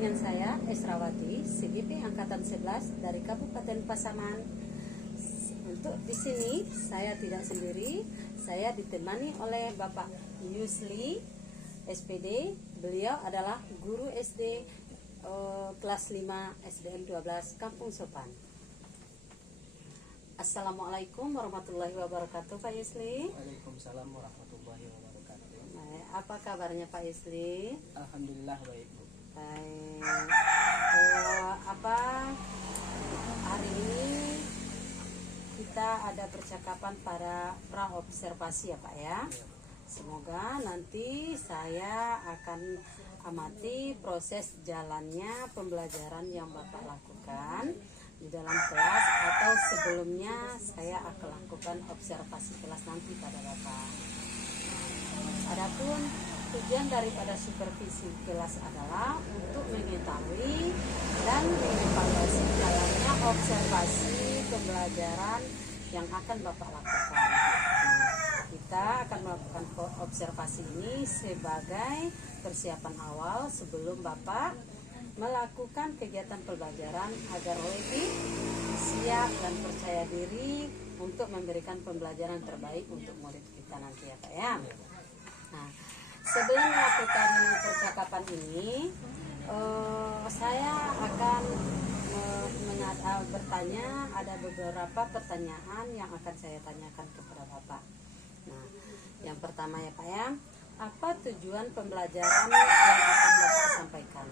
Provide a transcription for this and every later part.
dengan saya Esrawati, CGP Angkatan 11 dari Kabupaten Pasaman. Untuk di sini saya tidak sendiri, saya ditemani oleh Bapak Yusli SPD. Beliau adalah guru SD kelas 5 SDN 12 Kampung Sopan. Assalamualaikum warahmatullahi wabarakatuh, Pak Yusli. Waalaikumsalam warahmatullahi wabarakatuh. Baik, apa kabarnya Pak Yusli? Alhamdulillah baik, Bu. Baik. Hari ini kita ada percakapan pada praobservasi ya Pak ya. Semoga nanti saya akan amati proses jalannya pembelajaran yang Bapak lakukan di dalam kelas, atau sebelumnya saya akan lakukan observasi kelas nanti pada Bapak. Adapun tujuan daripada supervisi kelas adalah untuk mengetahui dan mengevaluasi jalannya observasi pembelajaran yang akan Bapak lakukan. Kita akan melakukan observasi ini sebagai persiapan awal sebelum Bapak melakukan kegiatan pembelajaran agar lebih siap dan percaya diri untuk memberikan pembelajaran terbaik untuk murid kita nanti ya Pak ya. Nah, sebelum melakukan percakapan ini, saya akan bertanya, ada beberapa pertanyaan yang akan saya tanyakan kepada Bapak. Nah, yang pertama ya Pak ya, apa tujuan pembelajaran yang akan Bapak sampaikan?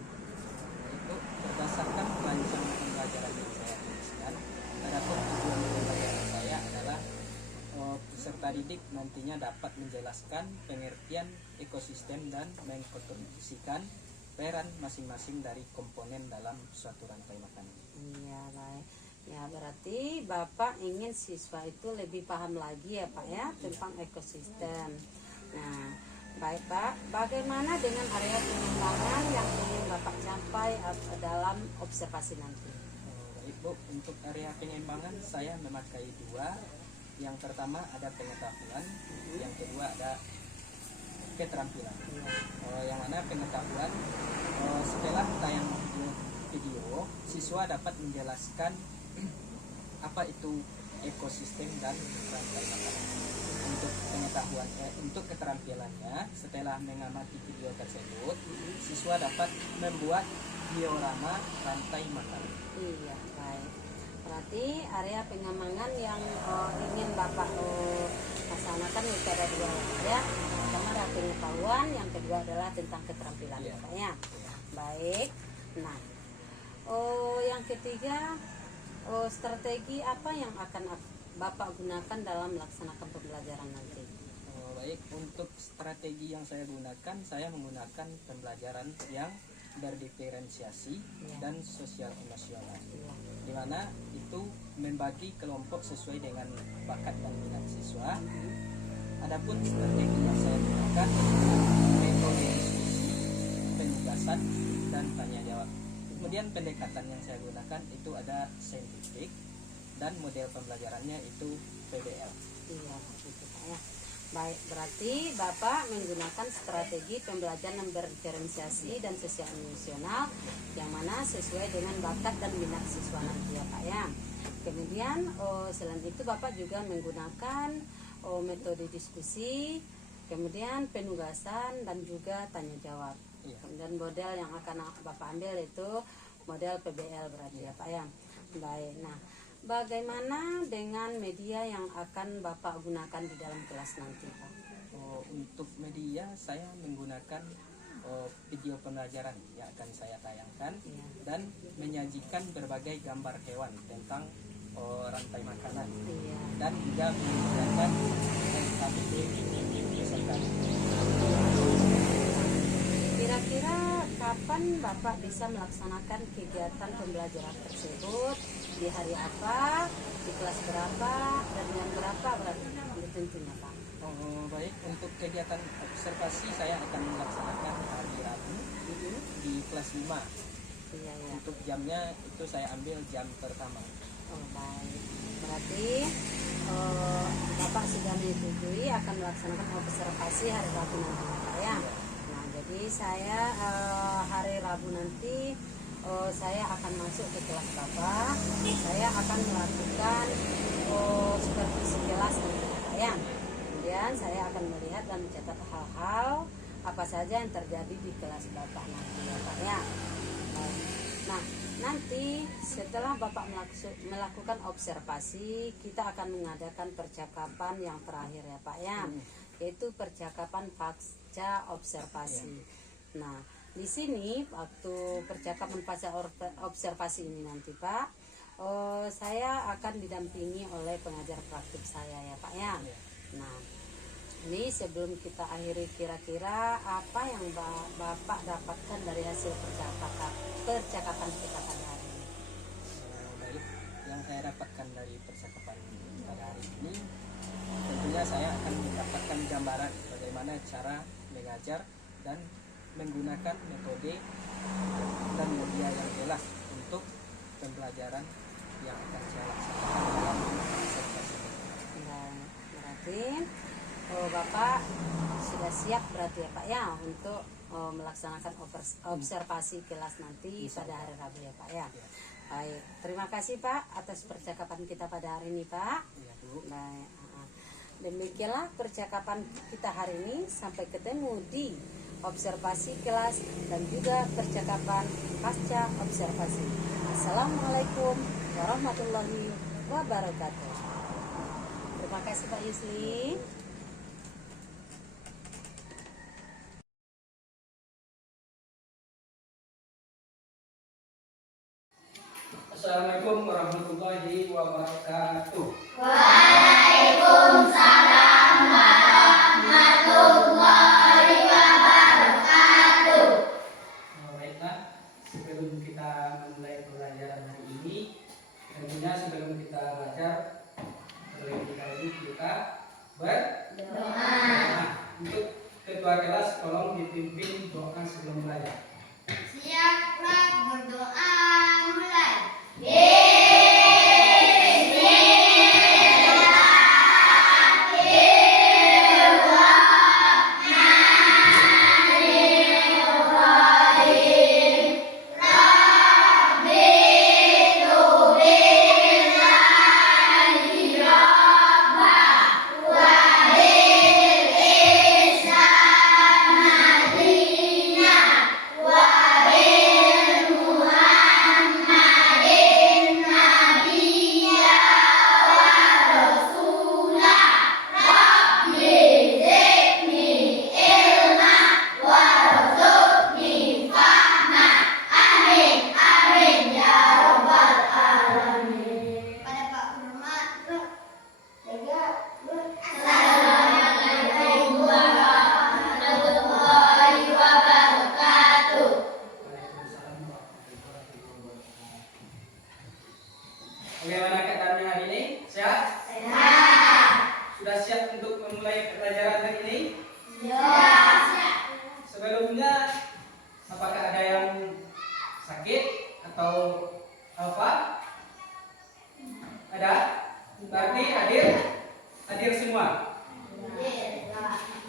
Itu berdasarkan rancangan pembelajaran yang saya tuliskan. Adapun tujuan pembelajaran saya adalah peserta didik nantinya dapat menjelaskan pengertian ekosistem dan mengkontribusikan peran masing-masing dari komponen dalam suatu rantai makanan. Iya baik. Ya berarti Bapak ingin siswa itu lebih paham lagi ya Pak ya tentang ekosistem. Nah baik Pak, bagaimana dengan area pengembangan yang ingin Bapak capai dalam observasi nanti? Baik Bu, untuk area pengembangan saya memakai dua. Yang pertama ada pengetahuan, yang kedua ada keterampilan. Yang mana pengetahuan, setelah tayang video, siswa dapat menjelaskan apa itu ekosistem dan rantai makanan. Untuk pengetahuan, untuk keterampilannya, setelah mengamati video tersebut, siswa dapat membuat diorama rantai makanan. Iya baik. Berarti area pengembangan yang ingin Bapak laksanakan itu ada dua ya. Pertama adalah pengetahuan, yang kedua adalah tentang keterampilan ya Pak ya. Baik. Nah, yang ketiga, strategi apa yang akan Bapak gunakan dalam melaksanakan pembelajaran nanti? Baik, untuk strategi yang saya gunakan, saya menggunakan pembelajaran yang berdiferensiasi dan sosial emosional, di mana itu membagi kelompok sesuai dengan bakat dan minat siswa. Adapun strategi yang saya gunakan metode diskusi, penugasan, dan tanya jawab. Kemudian pendekatan yang saya gunakan itu ada saintifik, dan model pembelajarannya itu PBL. Iya, begitu Pak ya. Baik, berarti Bapak menggunakan strategi pembelajaran yang berdiferensiasi dan sosial emosional yang mana sesuai dengan bakat dan minat siswa nanti ya Pak ya. Kemudian selain itu Bapak juga menggunakan metode diskusi, kemudian penugasan dan juga tanya jawab. Kemudian model yang akan Bapak ambil itu model PBL berarti ya Pak ya. Baik, nah bagaimana dengan media yang akan Bapak gunakan di dalam kelas nanti Pak? Untuk media saya menggunakan video pembelajaran yang akan saya tayangkan dan menyajikan berbagai gambar hewan tentang rantai makanan dan juga menggunakan SKBD peserta. Kira-kira kapan Bapak bisa melaksanakan kegiatan pembelajaran tersebut? Di hari apa, di kelas berapa, dan jam berapa berarti tentunya Pak? Baik, untuk kegiatan observasi saya akan melaksanakan hari Rabu di kelas 5. Iya. Untuk jamnya itu saya ambil jam pertama. Baik, berarti Bapak sudah menyetujui akan melaksanakan observasi hari Rabu nanti Pak ya. Nah Jadi saya hari Rabu nanti saya akan masuk ke kelas Bapak. Saya akan melakukan supervisi kelas nanti Pak ya. Kemudian saya akan melihat dan mencatat hal-hal apa saja yang terjadi di kelas Bapak nanti ya Pak ya. Nah, nanti setelah Bapak melakukan observasi, kita akan mengadakan percakapan yang terakhir ya Pak ya, yaitu percakapan pasca observasi. Nah, di sini waktu percakapan pasca observasi ini nanti Pak, saya akan didampingi oleh pengajar praktik saya ya Pak ya. Nah, ini sebelum kita akhiri, kira-kira apa yang Bapak dapatkan dari hasil percakapan kita pada hari ini? Baik, yang saya dapatkan dari percakapan pada hari ini, tentunya saya akan mendapatkan gambaran bagaimana cara mengajar dan menggunakan metode dan media yang jelas untuk pembelajaran yang akan saya laksanakan dalam observasi. Nah, berarti Bapak sudah siap berarti ya Pak ya untuk melaksanakan observasi kelas nanti pada hari Rabu ya Pak ya. Baik, terima kasih Pak atas percakapan kita pada hari ini Pak. Ya, Bu. Baik, demikianlah percakapan kita hari ini. Sampai ketemu di observasi kelas dan juga percakapan pasca observasi. Assalamualaikum warahmatullahi wabarakatuh. Terima kasih Pak Yusli. Assalamualaikum warahmatullahi wabarakatuh. Baiklah, sebelum kita memulai pelajaran hari ini, tentunya sebelum kita belajar, terlebih dahulu kita berdoa. Untuk ketua kelas, tolong dipimpin doa sebelum belajar. Siap, berdoa mulai. Pada Pak Muhammad. Assalamualaikum warahmatullahi wabarakatuh. Waalaikumsalam warahmatullahi wabarakatuh. Bagaimana keadaannya hari ini? Sehat? Sehat. Sudah siap untuk memulai pelajaran hari ini? Siap. Sebelumnya, apakah ada yang sakit atau apa? Ada? Berarti hadir semua.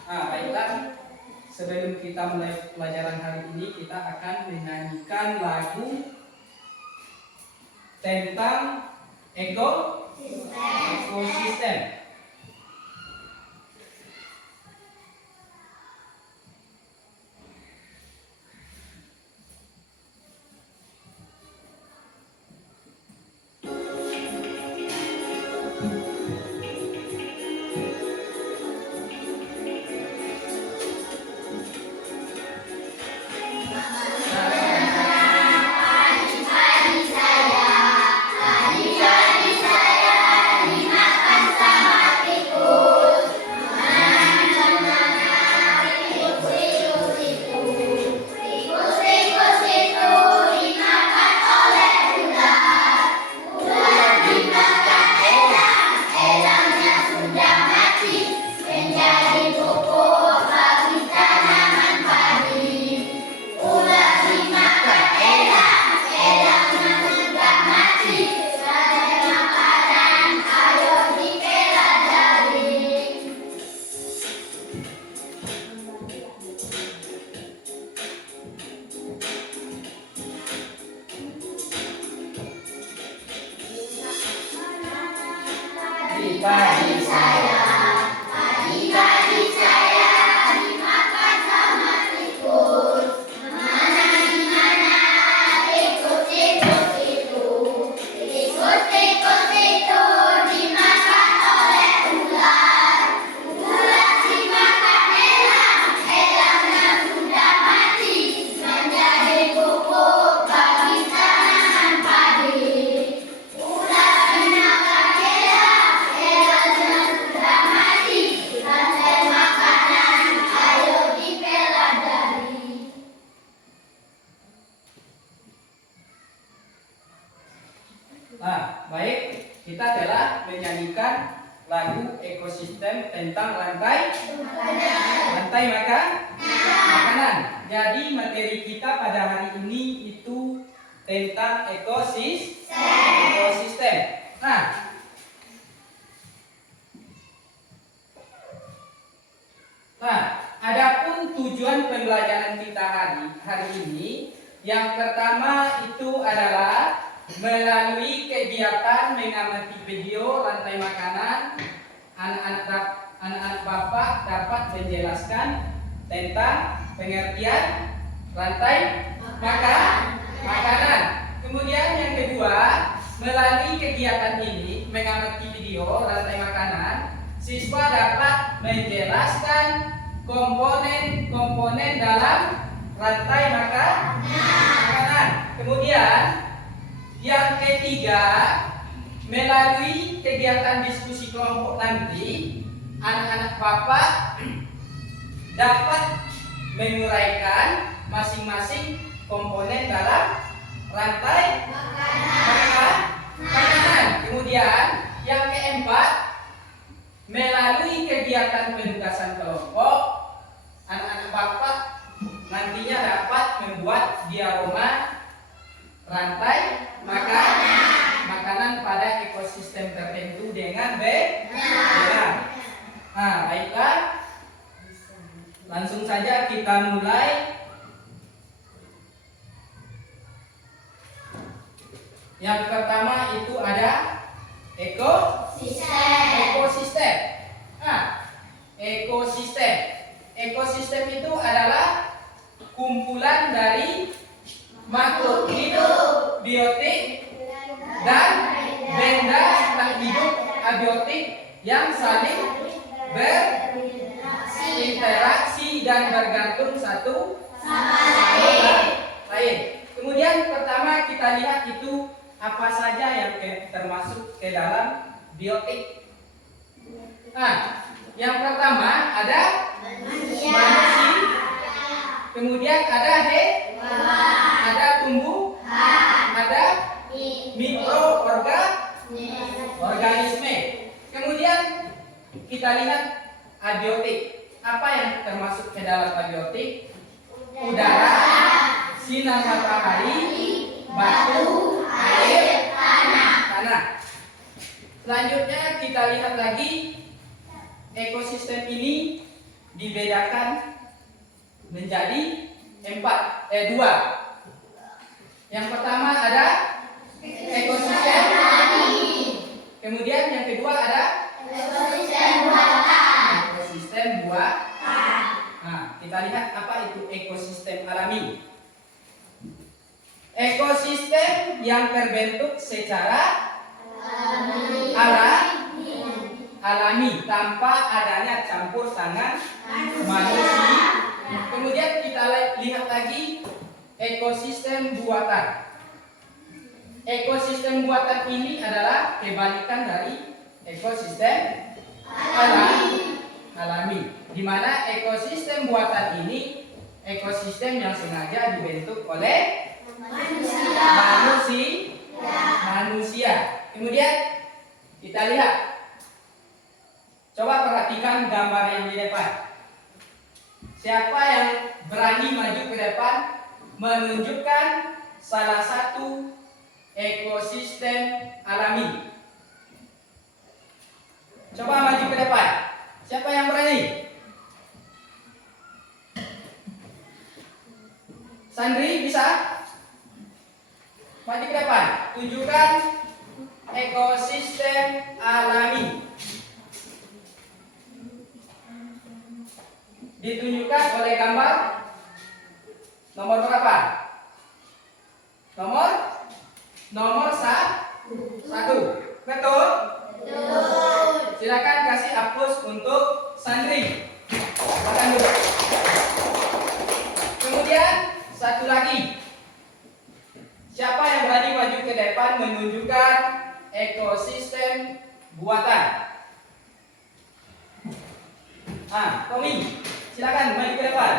Baiklah. Sebelum kita mulai pelajaran hari ini, kita akan menyanyikan lagu tentang ekosistem. Adik-adik saya dimakan sama lagu ekosistem tentang rantai makanan. Jadi materi kita pada hari ini itu tentang ekosistem. Nah, adapun tujuan pembelajaran kita hari ini, yang pertama itu adalah melalui kegiatan mengamati video rantai makanan, anak-anak Bapak dapat menjelaskan tentang pengertian rantai makanan. Kemudian yang kedua, melalui kegiatan ini mengamati video rantai makanan, siswa dapat menjelaskan komponen-komponen dalam rantai makanan. Kemudian yang ketiga, melalui kegiatan diskusi kelompok nanti, anak-anak Bapak dapat menguraikan masing-masing komponen dalam rantai makanan. Kemudian yang keempat, melalui kegiatan penugasan kelompok, anak-anak Bapak nantinya dapat membuat diorama rantai makanan pada ekosistem tertentu dengan benar. Nah, baiklah. Langsung saja kita mulai. Yang pertama itu ada ekosistem. Ekosistem itu adalah kumpulan dari makhluk hidup biotik dan benda tak hidup abiotik yang saling berinteraksi dan bergantung satu sama lain. Kemudian pertama kita lihat itu apa saja yang termasuk ke dalam biotik. Yang pertama ada manusia, kemudian ada ada tumbuhan, ada mikroorganisme. Kemudian kita lihat abiotik. Apa yang termasuk ke dalam abiotik? Udara, sinar matahari, batu, air, tanah. Selanjutnya kita lihat lagi, ekosistem ini dibedakan menjadi dua. Yang pertama ada ekosistem, kemudian yang kedua ada ekosistem buatan. Kita lihat apa itu ekosistem alami. Ekosistem yang terbentuk secara alami tanpa adanya campur tangan manusia. Kemudian kita lihat lagi ekosistem buatan. Ekosistem buatan ini adalah kebalikan dari ekosistem alami, di mana ekosistem buatan ini ekosistem yang sengaja dibentuk oleh manusia. Kemudian kita lihat, coba perhatikan gambar yang di depan. Siapa yang berani maju ke depan menunjukkan salah satu ekosistem alami? Coba maju ke depan. Siapa yang berani? Sandri bisa? Maju ke depan. Tunjukkan ekosistem alami. Ditunjukkan oleh gambar nomor berapa? Nomor 1. Betul? Silakan kasih aplaus untuk Sandri. Silakan dulu. Kemudian satu lagi. Siapa yang berani maju ke depan menunjukkan ekosistem buatan? Tommy, silakan maju ke depan.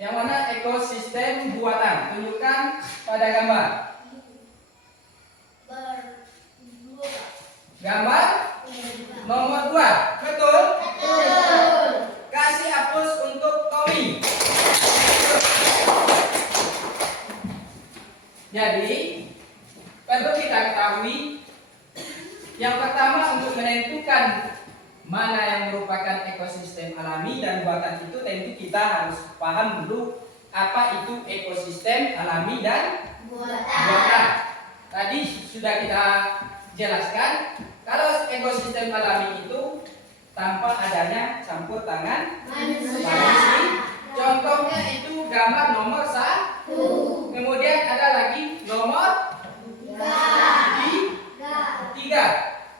Yang mana ekosistem ekosistem buatan. Tunjukkan pada gambar. Gambar nomor 2. Betul? Kasih aplaus untuk Tommy. Jadi, perlu kita ketahui yang pertama untuk menentukan mana yang merupakan ekosistem alami dan buatan itu tentu kita harus paham dulu apa itu ekosistem alami dan buatan. Tadi sudah kita jelaskan kalau ekosistem alami itu tanpa adanya campur tangan manusia. Contohnya itu gambar nomor 1. Kemudian ada lagi nomor 3.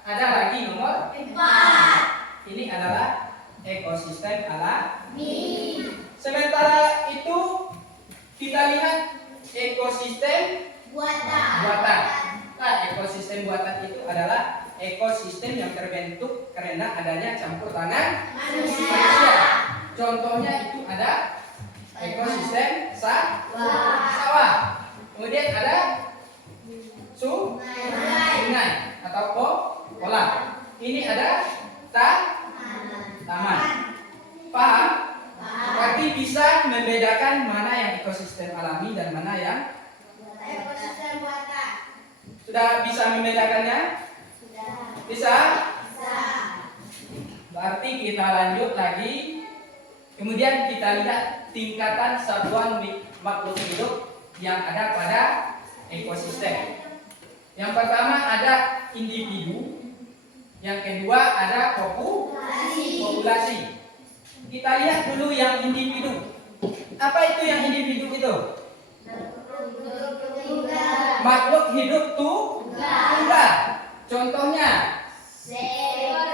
Ada lagi nomor 4. Ini adalah ekosistem alami. Sementara itu kita lihat ekosistem buatan. Nah, ekosistem buatan itu adalah ekosistem yang terbentuk karena adanya campur tangan manusia. Contohnya itu ada ekosistem sawah. Kemudian ada sungai atau kolam. Ini ada taman. Paham? Berarti bisa membedakan mana yang ekosistem alami dan mana yang sudah bisa membedakannya? Bisa? Berarti kita lanjut lagi. Kemudian kita lihat tingkatan satuan makhluk hidup yang ada pada ekosistem. Yang pertama ada individu. Yang kedua ada populasi. Kita lihat dulu yang individu. Apa itu yang individu itu? Makhluk hidup tunggal. Contohnya seekor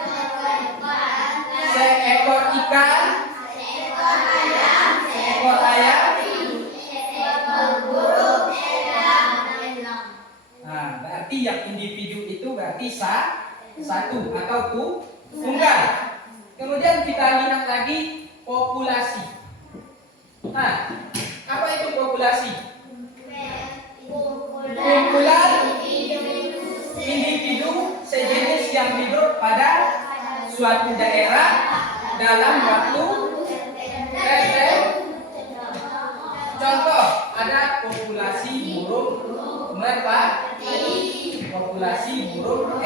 ikan, seekor ayam. Nah, berarti yang individu itu berarti satu atau tunggal. Kemudian kita lihat lagi populasi. Nah, apa itu populasi? Kumpulan individu sejenis yang hidup pada suatu daerah dalam waktu tertentu. Contoh, ada populasi burung merpati, populasi burung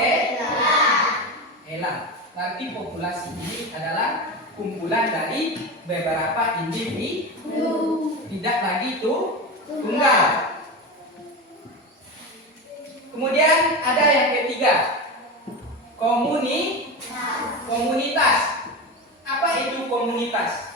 elang. Nanti populasi ini adalah kumpulan dari beberapa individu, tidak lagi tunggal. Kemudian ada yang ketiga, komunitas. Apa itu komunitas?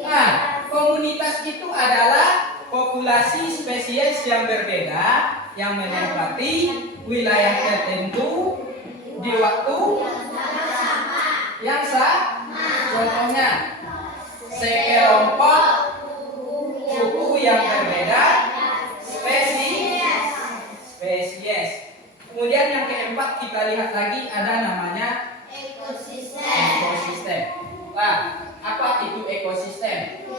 Nah, komunitas itu adalah populasi spesies yang berbeda yang menempati wilayah tertentu di waktu yang sama. Contohnya sekelompok suku yang berbeda spesies. Kemudian yang keempat kita lihat lagi ada namanya ekosistem. Nah, apa itu ekosistem?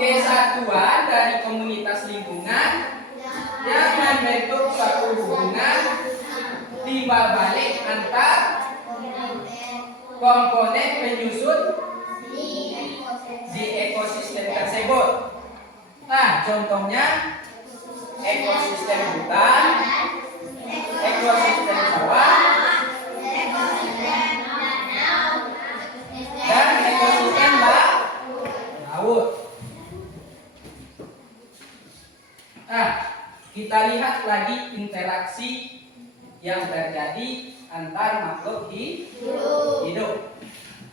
Kesatuan dari komunitas lingkungan yang membentuk suatu hubungan timbal balik antar komponen penyusun di ekosistem tersebut. Nah, contohnya ekosistem hutan, ekosistem sawah, dan ekosistem laut. Nah, kita lihat lagi interaksi yang terjadi antar makhluk hidup.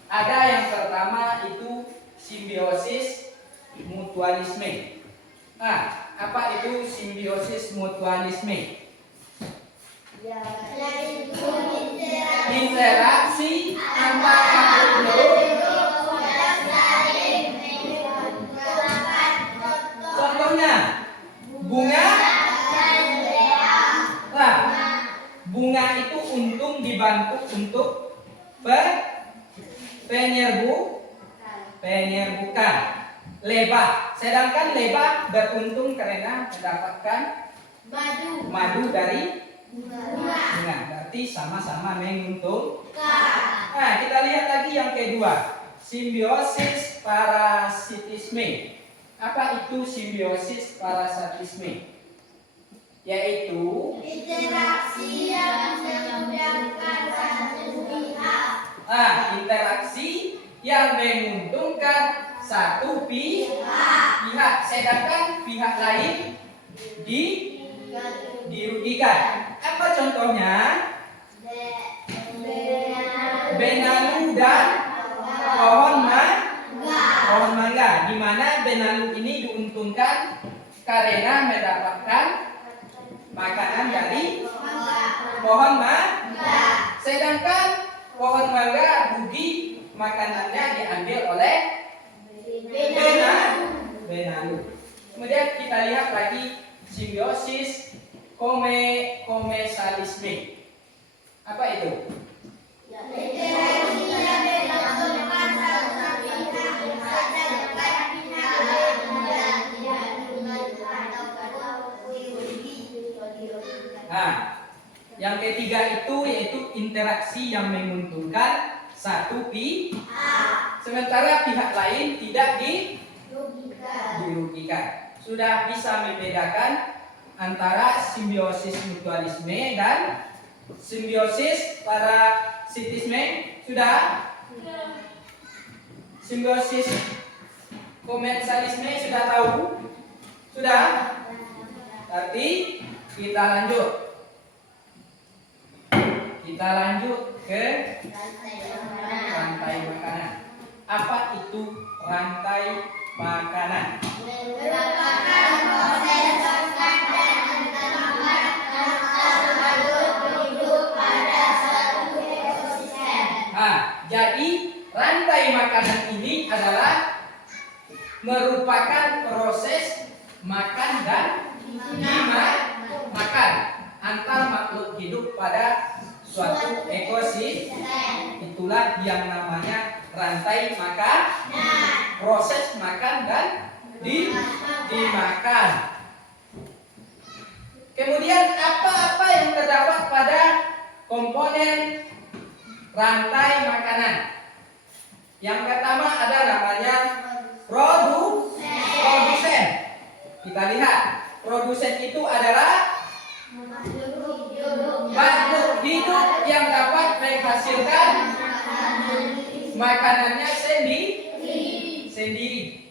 Ada yang pertama itu simbiosis mutualisme. Nah, apa itu simbiosis mutualisme? Interaksi antar makhluk hidup. Contohnya bunga. Nah, bunga itu untung dibantu untuk penyerbu primer bukan. Lebah. Sedangkan lebah beruntung karena mendapatkan madu dari bunga. Berarti sama-sama menguntungkan. Nah, kita lihat lagi yang kedua. Simbiosis parasitisme. Apa itu simbiosis parasitisme? Yaitu Interaksi yang memudahkan satu pihak. interaksi yang menguntungkan satu pihak, sedangkan pihak lain dirugikan. Apa contohnya? Benalu dan pohon mangga, di mana benalu ini diuntungkan karena mendapatkan makanan dari pohon mangga, sedangkan pohon mangga rugi, makanannya diambil oleh benalu. Kemudian kita lihat lagi simbiosis komensalisme. Apa itu? Interaksi yang menguntungkan satu pihak, sedangkan pihak lain tidak dirugikan atau dirugi. Nah, yang ketiga itu yaitu interaksi yang menguntungkan satu pihak, sementara pihak lain tidak dirugikan. Sudah bisa membedakan antara simbiosis mutualisme dan simbiosis parasitisme? Sudah? Simbiosis komensalisme sudah tahu? Sudah? Berarti kita lanjut. Kita lanjut ke rantai makanan. Apa itu rantai makanan? Merupakan proses pergantian antar makhluk hidup pada satu ekosistem. Jadi rantai makanan ini adalah merupakan proses makan dan dimakan antar makhluk hidup pada suatu ekosistem. Itulah yang namanya rantai makan, proses makan dan dimakan. Kemudian apa-apa yang terdapat pada komponen rantai makanan? Yang pertama ada namanya produsen. Kita lihat, produsen itu adalah makhluk hidup yang dapat menghasilkan makanannya sendiri.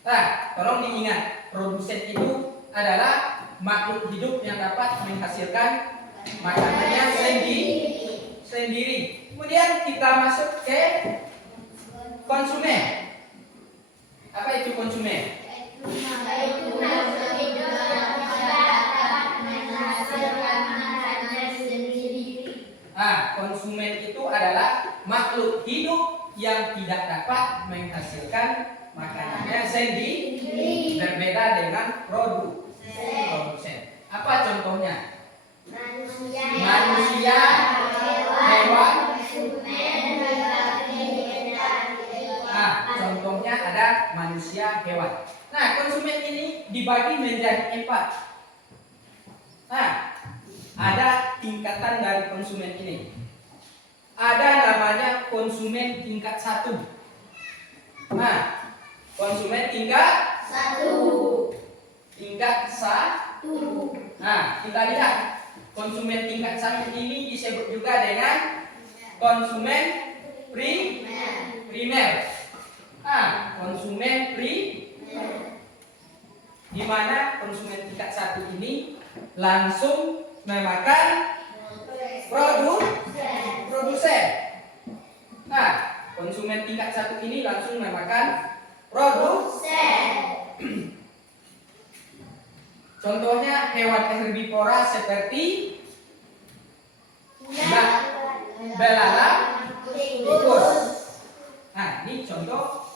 Nah, tolong diingat, produsen itu adalah makhluk hidup yang dapat menghasilkan makanannya sendiri. Kemudian kita masuk ke konsumen. Apa itu konsumen? Konsumen itu adalah makhluk hidup yang tidak dapat menghasilkan makanannya sendiri, berbeda dengan produsen. Apa contohnya? Manusia, hewan. Contohnya ada manusia, hewan. Nah, konsumen ini dibagi menjadi 4. Ada tingkatan dari konsumen ini. Ada namanya konsumen tingkat 1. Konsumen tingkat 1. Kita lihat konsumen tingkat 1 ini disebut juga dengan konsumen primer. Konsumen di mana konsumen tingkat 1 ini langsung memakan produsen. Konsumen tingkat 1 ini langsung memakan produsen. Contohnya hewan herbivora seperti belalang, tikus. Ini contoh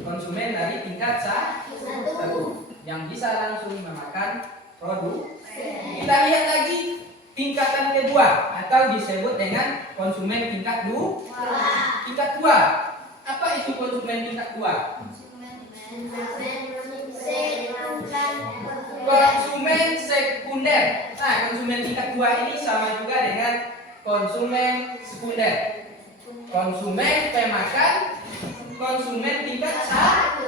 konsumen dari tingkat 1 yang bisa langsung memakan produsen. Kita lihat lagi tingkatan kedua atau disebut dengan konsumen tingkat 2. Tingkat 2. Apa itu konsumen tingkat 2? Konsumen sekunder. Nah, konsumen tingkat 2 ini sama juga dengan konsumen sekunder. Konsumen pemakan konsumen tingkat 1.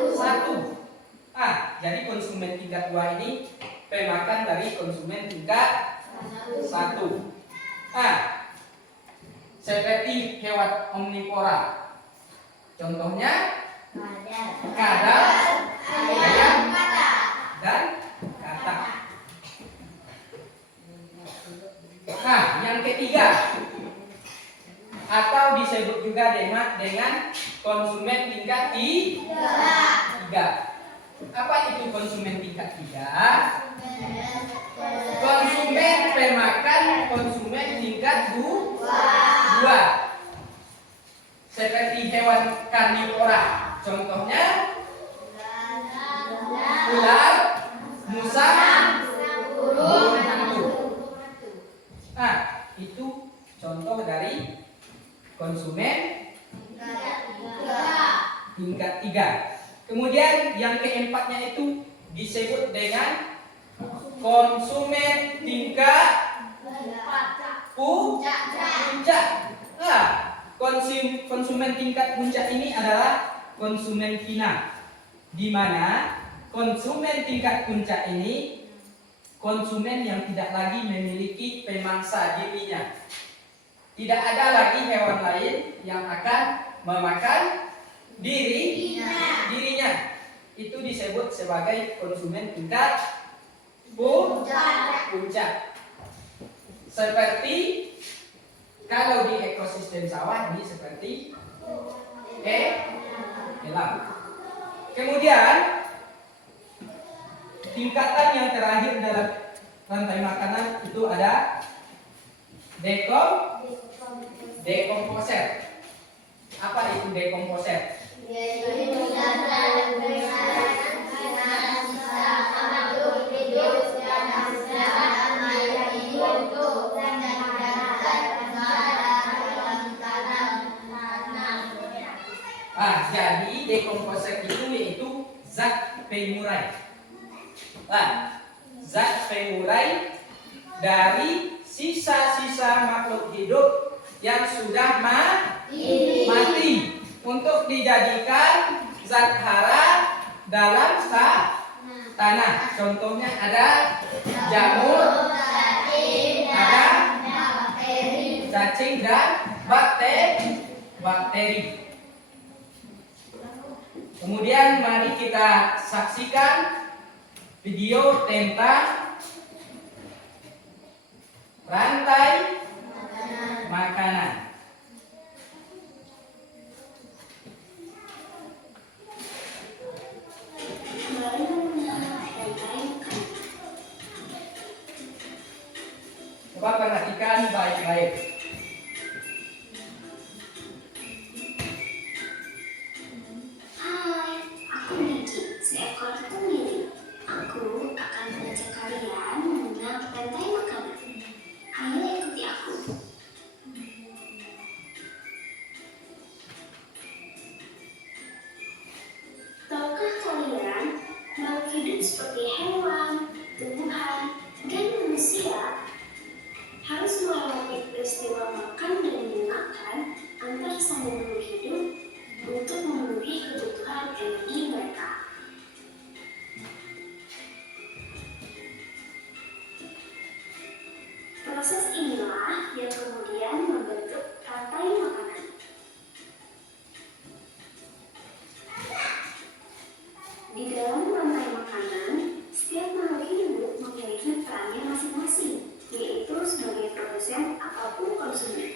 Jadi konsumen tingkat 2 ini pemakan dari konsumen tingkat 1. Seperti hewan omnivora. Contohnya kadal, ayam, dan katak. Yang ketiga atau disebut juga dengan konsumen tingkat 3. Apa itu konsumen tingkat 3? Konsumen pemakan konsumen tingkat 2. Seperti hewan karnivora. Contohnya ular, musang, burung hantu. Itu contoh dari konsumen tingkat 3. Kemudian yang keempatnya itu disebut dengan konsumen tingkat puncak. Konsumen tingkat puncak ini adalah konsumen final, di mana konsumen tingkat puncak ini konsumen yang tidak lagi memiliki pemangsa dirinya. Tidak ada lagi hewan lain yang akan memakan dirinya. Itu disebut sebagai konsumen tingkat puncak. Seperti kalau di ekosistem sawah ini seperti elang. Kemudian tingkatan yang terakhir dalam rantai makanan itu ada dekomposer. Apa itu dekomposer? Jadi dekomposer itu yaitu zat pengurai. Zat pengurai dari sisa-sisa makhluk hidup yang sudah mati untuk dijadikan zat hara dalam tanah. Contohnya ada jamur, ada cacing dan bakteri. Kemudian mari kita saksikan video tentang rantai makanan. Coba perhatikan baik-baik. Seperti hewan, tumbuhan, dan manusia harus melewati peristiwa makan dan memakan antar sambung makhluk hidup untuk memenuhi kebutuhan energi mereka. Proses inilah yang kemudian membentuk rantai makanan. Di dalam rantai makanan, setiap makhluk hidup memiliki perannya masing-masing, yaitu sebagai produsen ataupun konsumen.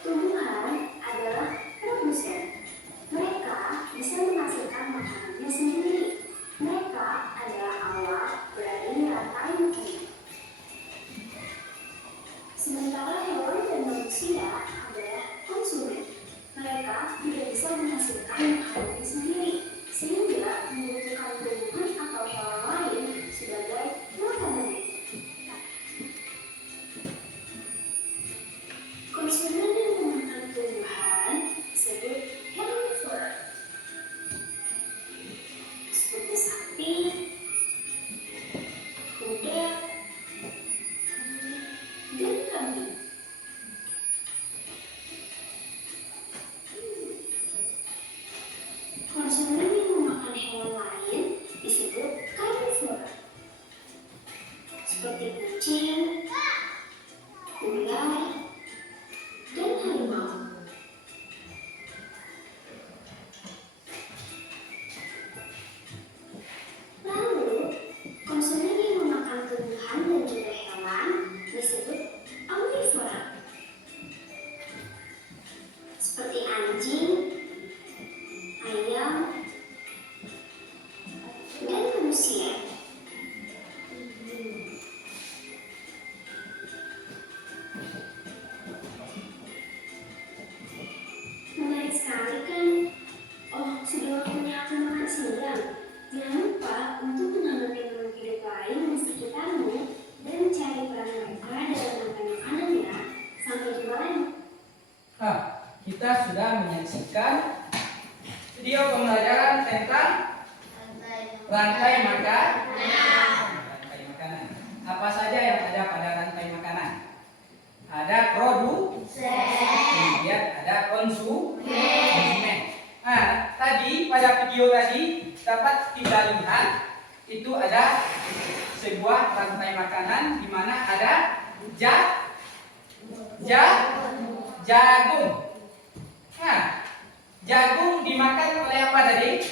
Tumbuhan adalah produsen. Mereka bisa menghasilkan makanannya sendiri. Mereka adalah awal dari rantai makanan. Sementara hewan dan manusia adalah konsumen. Mereka tidak bisa menghasilkan makanannya sendiri, sehingga membutuhkan tumbuhan atau hewan lain sebagai makanannya. Konsumen yang memakan tumbuhan bisa video pembelajaran tentang rantai makanan. Rantai makanan. Apa saja yang ada pada rantai makanan? Ada kemudian ada konsumen. Nah, tadi pada video tadi dapat kita lihat itu ada sebuah rantai makanan di mana ada jagung. Nah, jagung dimakan oleh apa tadi?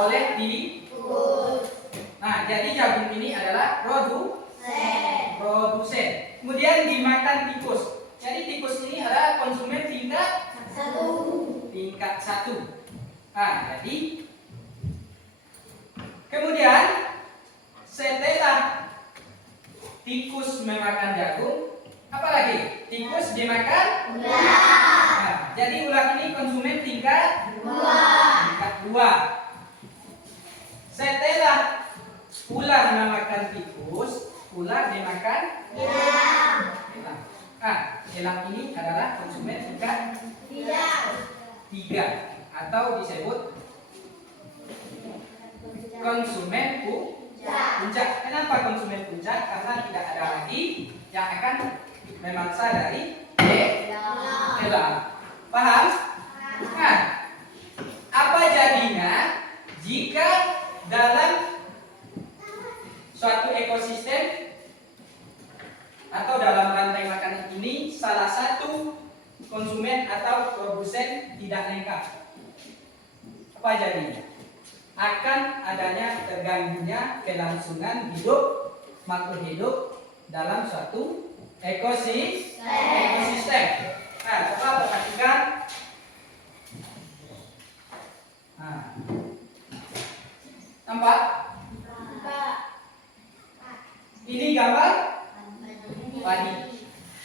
Oleh tikus. Nah, jadi jagung ini adalah produsen. Kemudian dimakan tikus. Jadi tikus ini adalah konsumen tingkat 1. Nah, jadi kemudian setelah tikus memakan jagung, apa lagi? Tikus dimakan ular. Nah, jadi ular ini konsumen tingkat 2. Setelah ular memakan tikus, ular dimakan elang. Elang ini adalah konsumen tingkat 3 atau disebut konsumen puncak. Kenapa konsumen puncak? Karena tidak ada lagi yang akan memangsa dari elang. Paham? Nah, apa jadinya jika dalam suatu ekosistem atau dalam rantai makanan ini salah satu konsumen atau produsen tidak lengkap? Apa jadinya? Akan adanya terganggunya kelangsungan makhluk hidup dalam suatu ekosistem. Nah, coba perhatikan. Nah, nampak? Ini gambar padi.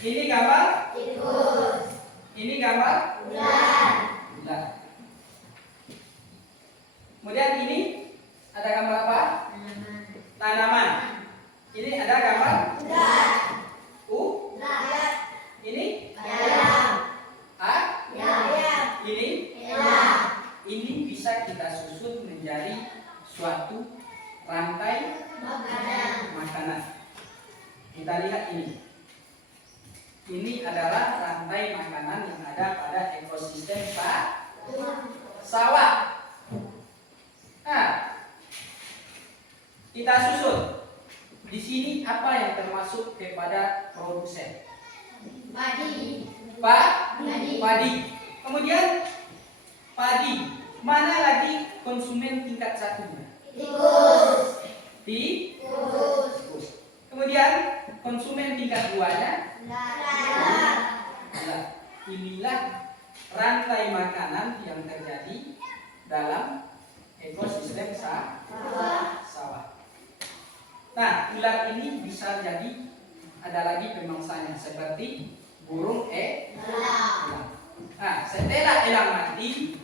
Ini gambar tikus. Ini gambar ular. Kemudian ini ada gambar apa? Tanaman. Ini ada gambar ular. Ini ini ini bisa kita susun menjadi suatu rantai makanan. Kita lihat ini. Ini adalah rantai makanan yang ada pada ekosistem sawah. Nah, kita susun. Di sini apa yang termasuk kepada produsen? Padi. Kemudian padi. Mana lagi konsumen tingkat 1-nya? Tikus. Kemudian konsumen tingkat 2-nya? Inilah rantai makanan yang terjadi dalam ekosistem sawah. Nah, ular ini bisa jadi ada lagi pemangsanya seperti burung elang. Nah, setelah elang mati,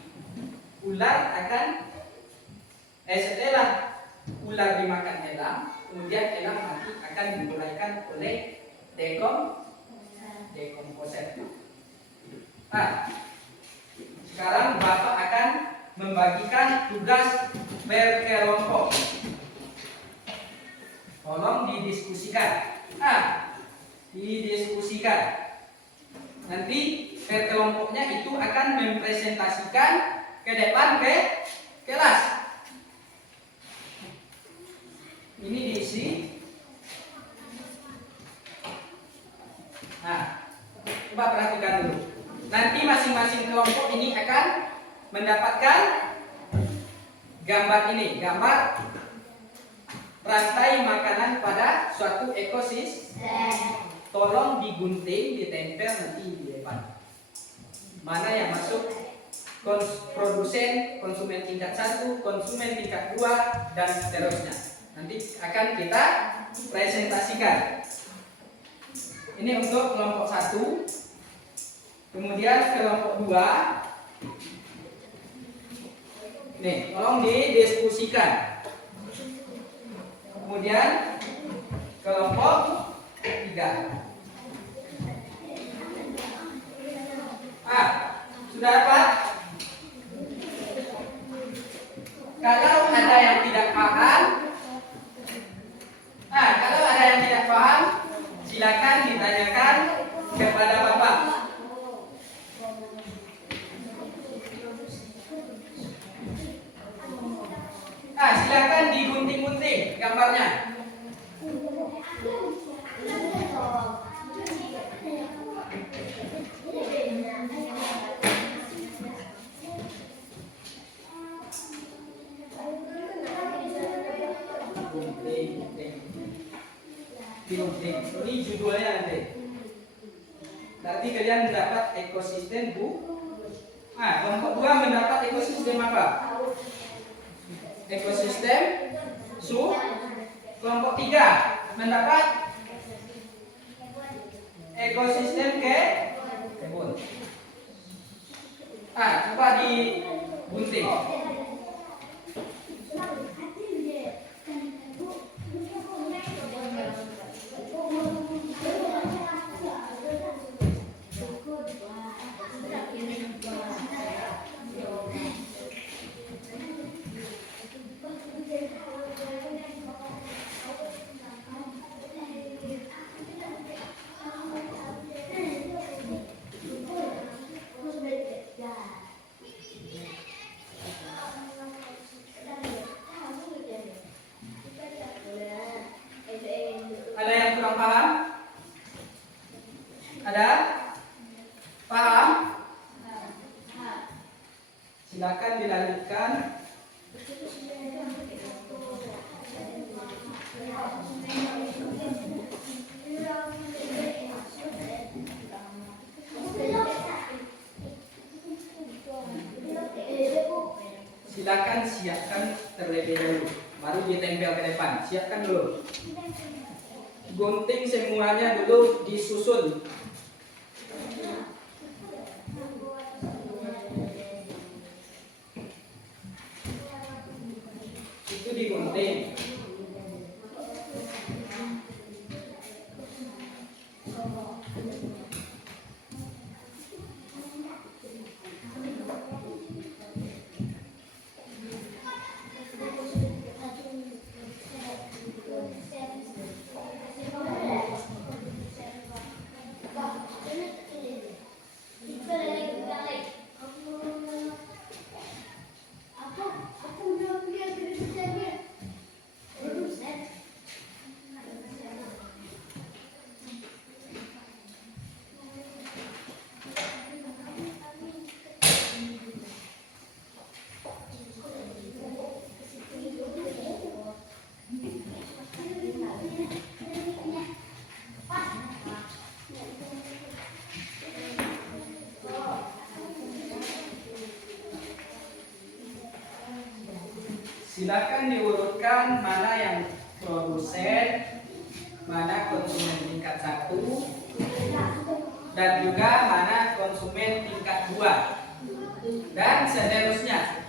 setelah ular dimakan elang, kemudian elang mati akan dimulaikan oleh dekomposasi. Nah, sekarang Bapak akan membagikan tugas berkelompok. Tolong didiskusikan. Didiskusikan. Nanti berkelompoknya itu akan mempresentasikan ke depan ke kelas. Ini diisi. Nah, coba perhatikan dulu. Nanti masing-masing kelompok ini akan mendapatkan gambar ini, gambar rantai makanan pada suatu ekosistem. Tolong digunting, ditempel nanti di depan. Mana yang masuk? Produsen, konsumen tingkat 1, konsumen tingkat 2, dan seterusnya. Nanti akan kita presentasikan. Ini untuk kelompok 1. Kemudian kelompok 2. Nih, tolong didiskusikan. Kemudian kelompok 3. Sudah dapat? Kalau ada yang tidak paham, silakan ditanyakan kepada Bapak. Silakan digunting-gunting gambarnya. Gunting. Ini judulnya nanti. Nanti kalian mendapat ekosistem kelompok 2 mendapat ekosistem apa? Ekosistem kelompok 3 mendapat ekosistem kebun. Coba digunting. Ada yang kurang paham? Ada? Paham? Silakan dilanjutkan. Silakan siapkan terlebih dahulu, baru ditempel ke depan. Siapkan dulu. Gunting semuanya dulu, disusun. Itu digunting. Silakan diurutkan mana yang produsen, mana konsumen tingkat 1, dan juga mana konsumen tingkat 2, dan seterusnya.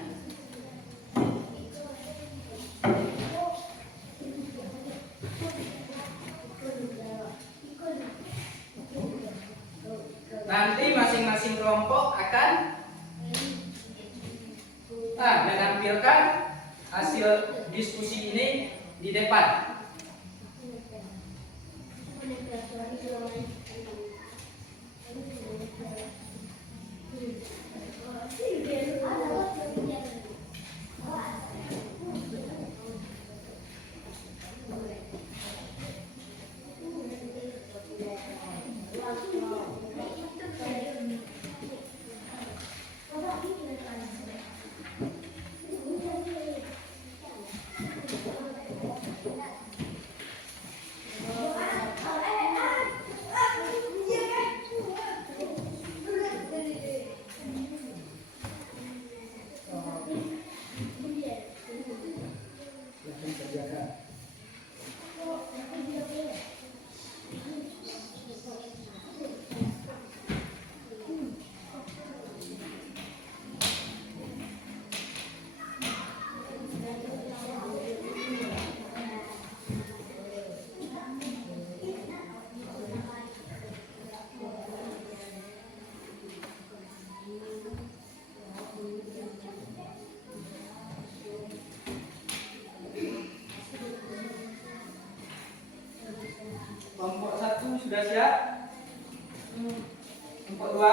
Nanti masing-masing kelompok akan menampilkan hasil diskusi ini di depan. sudah siap? Kelompok 2.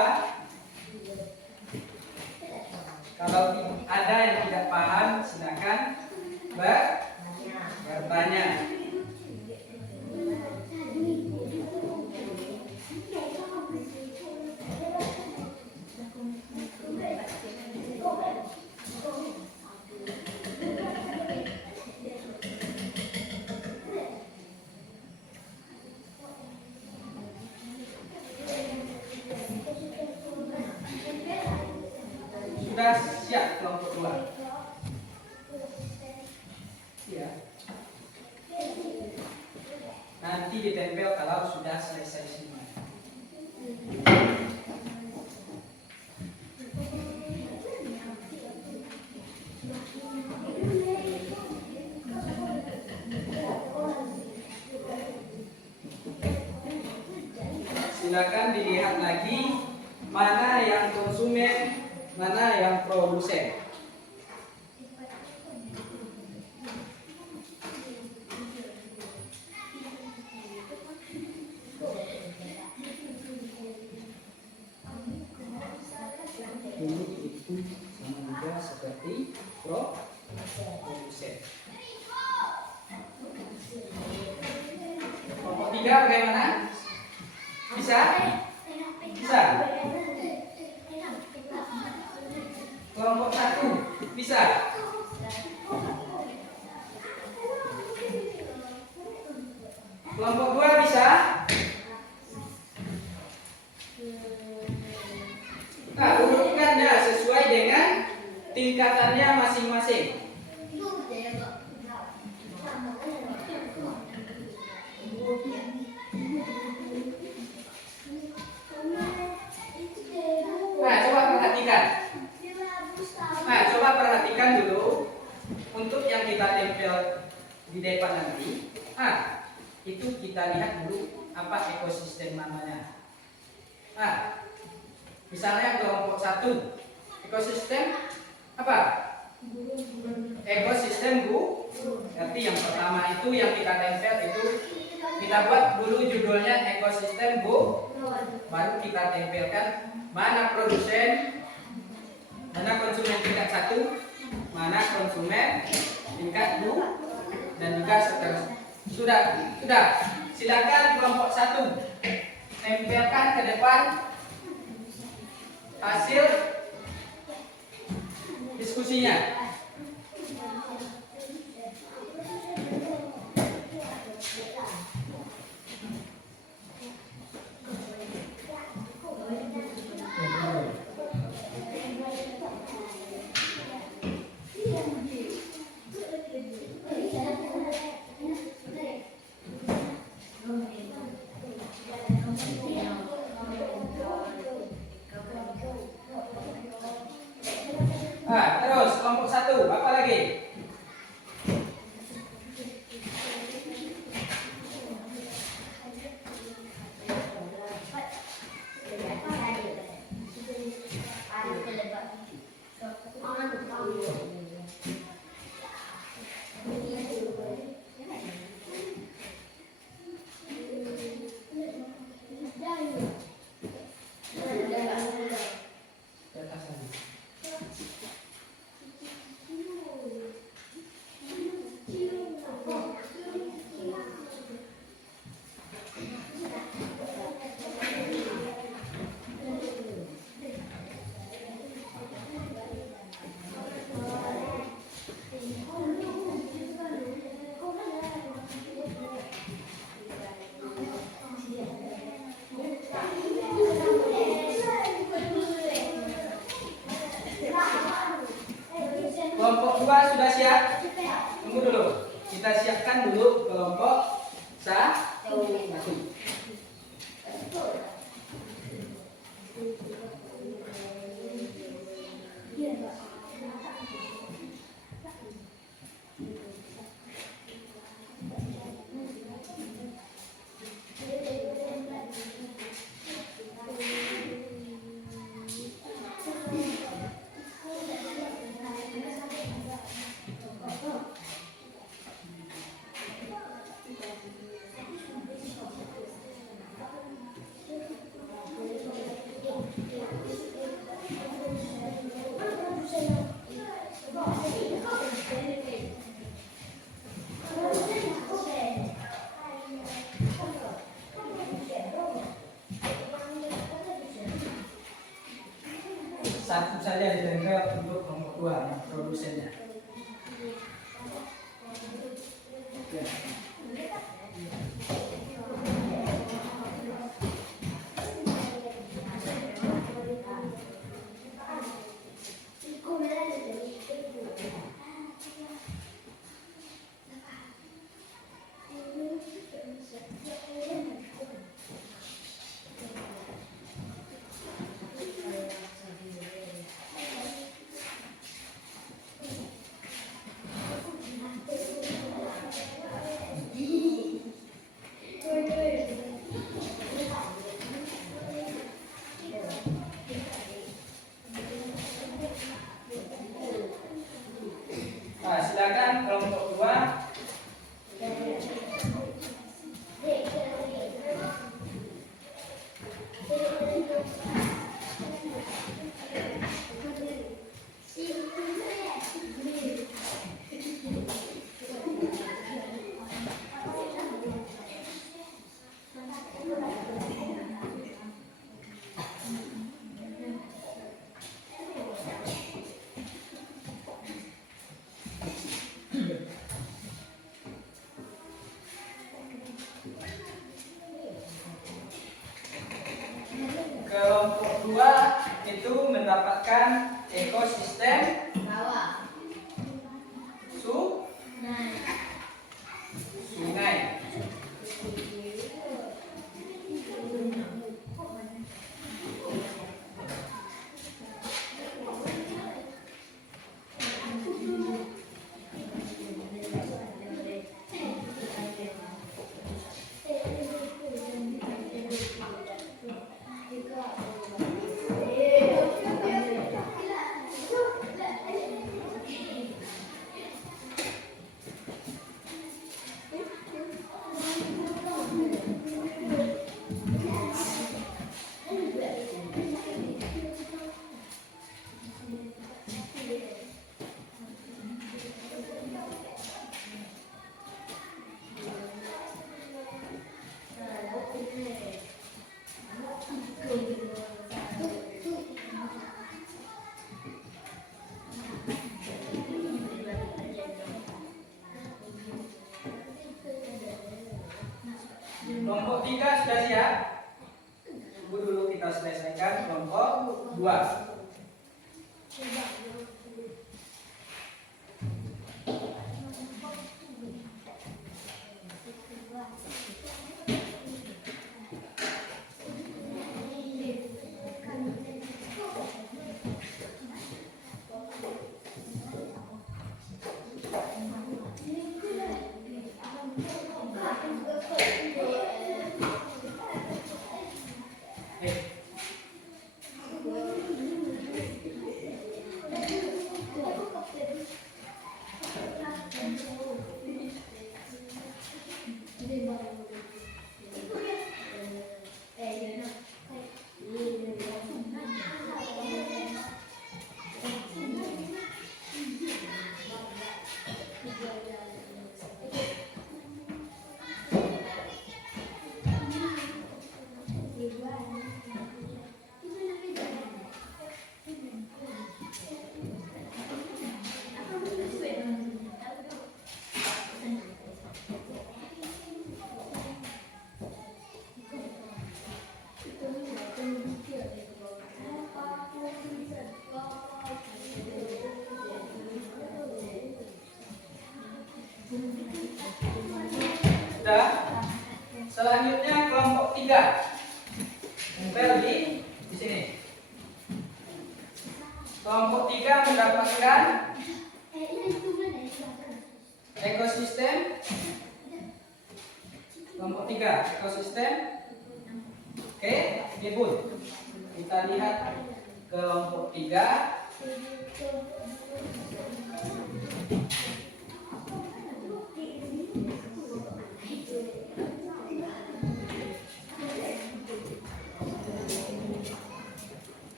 Kalau ada yang tidak paham, silakan bertanya. Sudah siap kelompok 2? Ya. Nanti ditempel kalau sudah selesai semua. Silakan dilihat lagi mana yang konsumen, mana yang produsen. Ini itu sama juga seperti produsen. Kelompok 3 bagaimana? Bisa? Bisa? Kelompok 1 bisa? Kelompok 2 bisa? Nah, urutkan ya sesuai dengan tingkatannya masing-masing. Nah, coba perhatikan. Nah, coba perhatikan dulu untuk yang kita tempel di depan nanti. Itu kita lihat dulu apa ekosistem namanya. Misalnya kelompok 1, ekosistem apa? Ekosistem berarti yang pertama itu yang kita tempel itu kita buat dulu judulnya ekosistem baru kita tempelkan mana produsen, mana konsumen tingkat 1, mana konsumen tingkat 2, dan juga seterusnya. Sudah. Silakan kelompok 1 tempelkan ke depan hasil diskusinya. Terus kelompok 1 apa lagi? Kelompok 2 sudah siap? Tunggu dulu. Kita siapkan dulu kelompok 1. Nah, silakan kelompok 2. Kelompok 2 itu mendapatkan ekosistem sungai. Kelompok 3 sudah siap? Tunggu dulu, kita selesaikan kelompok 2. Sudah. Selanjutnya kelompok 3. Tempel di sini. Kelompok 3 mendapatkan ekosistem. Kelompok 3 ekosistem. Oke, Ibu. Kita lihat kelompok 3.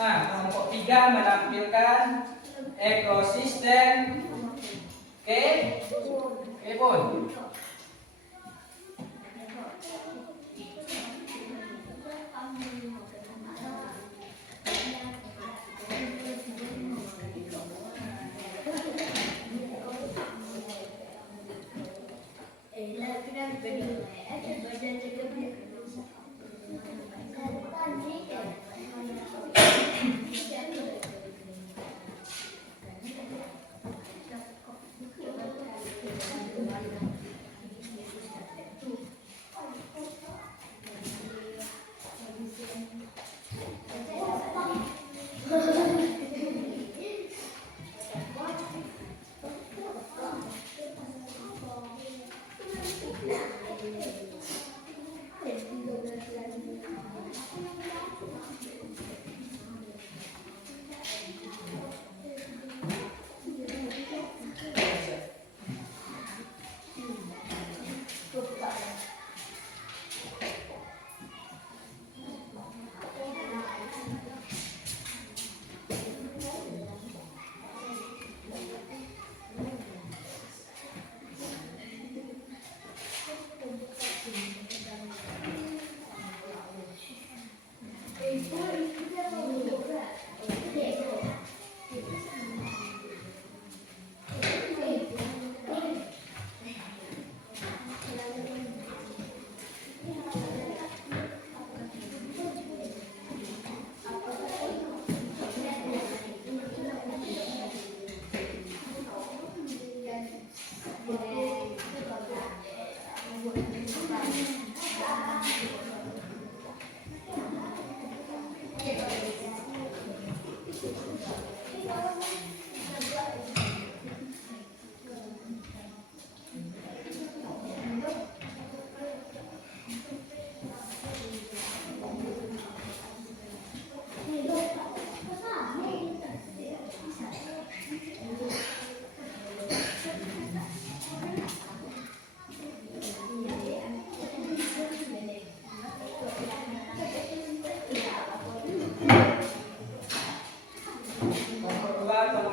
Nah, kelompok 3 menampilkan ekosistem kebun.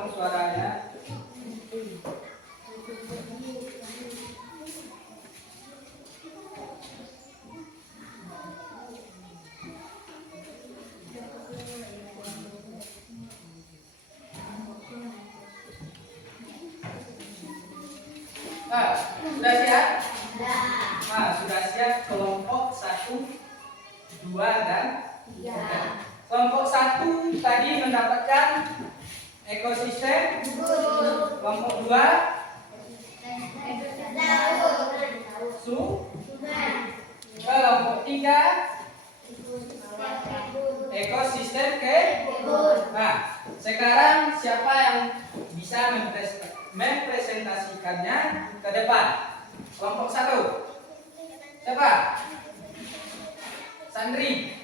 tolong suaranya. Sudah siap? Nah, sudah siap kelompok 1, 2, dan 3. Kelompok 1 tadi mendapatkan ekosistem. Kelompok 2 kelompok 3 ekosistem Nah, sekarang siapa yang bisa mempresentasikannya ke depan? Kelompok 1. Siapa? Sandri.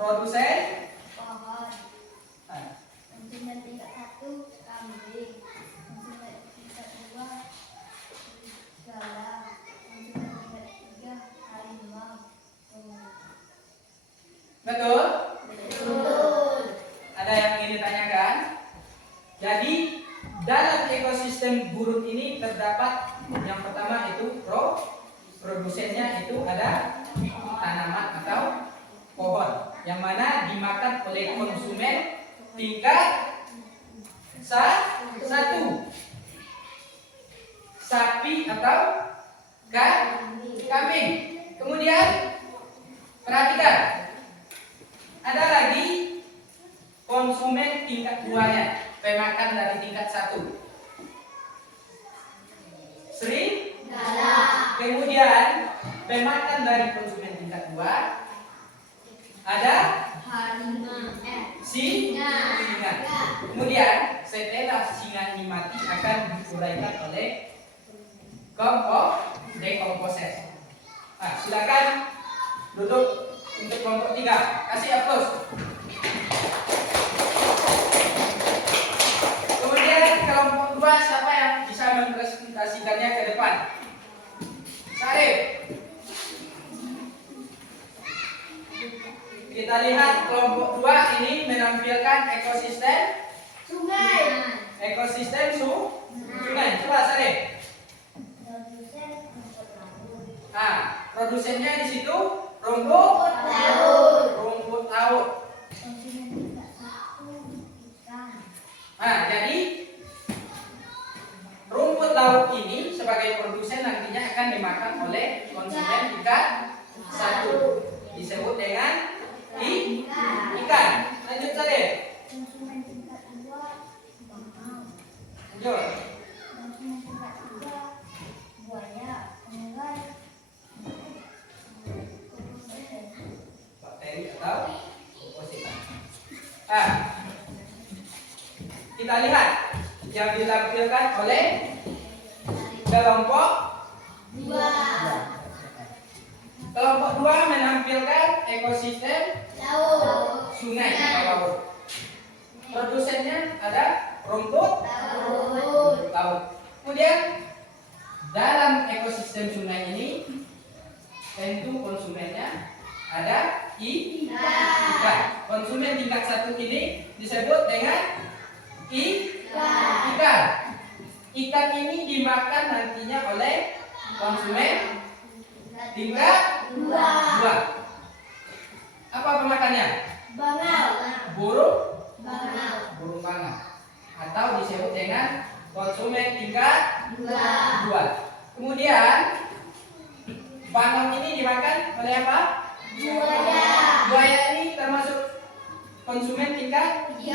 Produsen Pohon. nah, Konsumen tingkat 1 kambing. Konsumen tingkat 2 serigala. Konsumen tingkat 3 harimau. betul? Betul. Ada yang ingin ditanyakan? Jadi dalam ekosistem burung ini terdapat yang pertama itu produsennya itu ada tanaman atau pohon yang mana dimakan oleh konsumen tingkat 1, sapi atau kambing. Kemudian perhatikan, ada lagi konsumen tingkat 2-nya, pemakan dari tingkat 1. Serigala. Kemudian pemakan dari konsumen tingkat 2 ada Harimau. singa. Kemudian setelah singa ini mati akan diuraikan oleh kelompok dekomposesi. Nah, silakan duduk untuk kelompok 3. Kasih aplaus. Kemudian kelompok 2 siapa yang bisa mempresentasikannya ke depan? Sarif. Kita lihat kelompok 2 ini menampilkan ekosistem Sungai. ekosistem sungai. Coba Sarif. Produsen rumput laut. Nah, produsennya di situ rumput laut. Konsumen tingkat 1 ikan. Nah, jadi rumput laut ini sebagai produsen nantinya akan dimakan oleh konsumen tingkat 1. Disebut dengan ikan. Lanjut Sarif. Konsumen tingkat 2 bangau. Lanjut. Konsumen tingkat 3 buaya. Kemudian Bakteri atau deposita. Nah, kita lihat yang ditampilkan oleh kelompok 2 kelompok 2 menampilkan ekosistem laut. sungai atau laut. Produsennya ada rumput laut. Kemudian dalam ekosistem sungai ini tentu konsumennya ada ikan. Konsumen tingkat 1 ini disebut dengan ikan. Ikan ini dimakan nantinya oleh konsumen tingkat 2. Apa pemakannya? Burung bangau atau disebut dengan konsumen tingkat 2. Kemudian bangau ini dimakan oleh apa? Buaya ini termasuk konsumen tingkat 3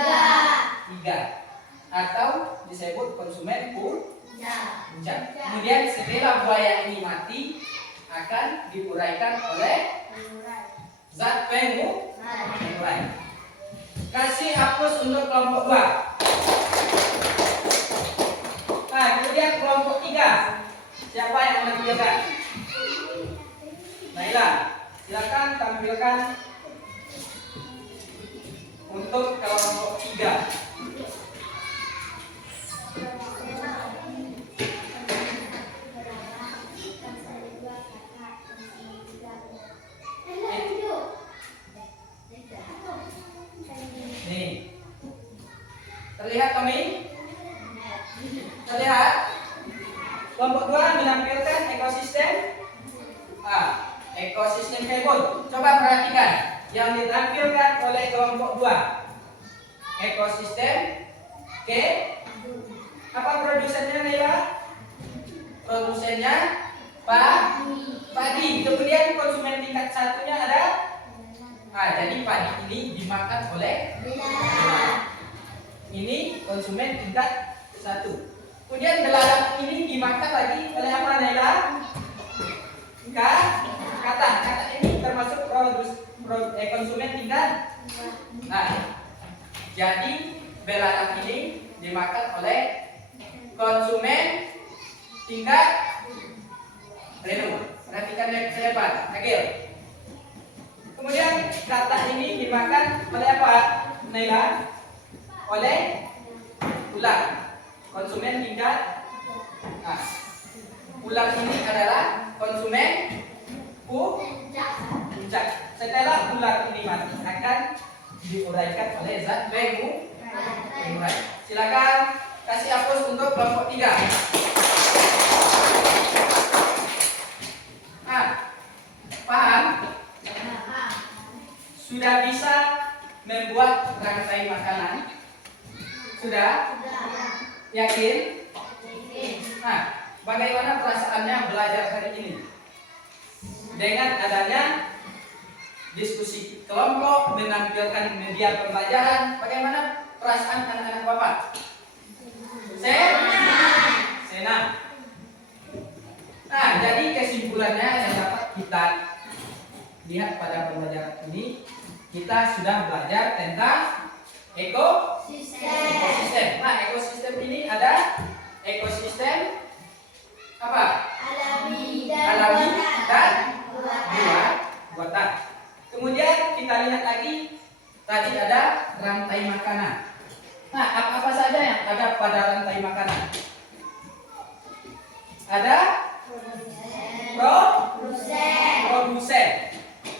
atau disebut konsumen puncak. Kemudian setelah buaya ini mati akan diuraikan oleh zat pengurai. Kasih hapus untuk kelompok 2. Nah, kemudian kelompok 3. Siapa yang menampilkan? Naila, silakan tampilkan untuk kelompok 3. Kelompok 2 menampilkan ekosistem ekosistem kebun. Coba perhatikan yang ditampilkan oleh kelompok 2. Ekosistem apa produsennya Nela? Produsennya padi. Kemudian konsumen tingkat satunya ada jadi padi ini dimakan oleh ini konsumen tingkat 1. Kemudian belalang ini dimakan lagi oleh apa Nela? Kata ini termasuk konsumen tingkat. Jadi belalang ini dimakan oleh konsumen tingkat renung. Perhatikan ke depan, Agil. Kemudian kata ini dimakan oleh apa, Naila? Oleh ular. Konsumen tingkat. Ular ini adalah konsumen puncak. Setelah ular ini mati akan diuraikan oleh zat pengurai. Silakan kasih hapus untuk kelompok 3. Paham? Sudah bisa membuat rantai makanan? Sudah? Yakin? Bagaimana perasaannya belajar hari ini? Dengan adanya diskusi kelompok, menampilkan media pembelajaran, bagaimana perasaan anak-anak Bapak? Senang. Jadi kesimpulannya yang dapat kita lihat pada pembelajaran ini, kita sudah belajar tentang ekosistem. Ekosistem ini ada ekosistem apa? Alami dan buatan. Kemudian kita lihat lagi, tadi ada rantai makanan. Apa saja yang ada pada rantai makanan? Ada produsen.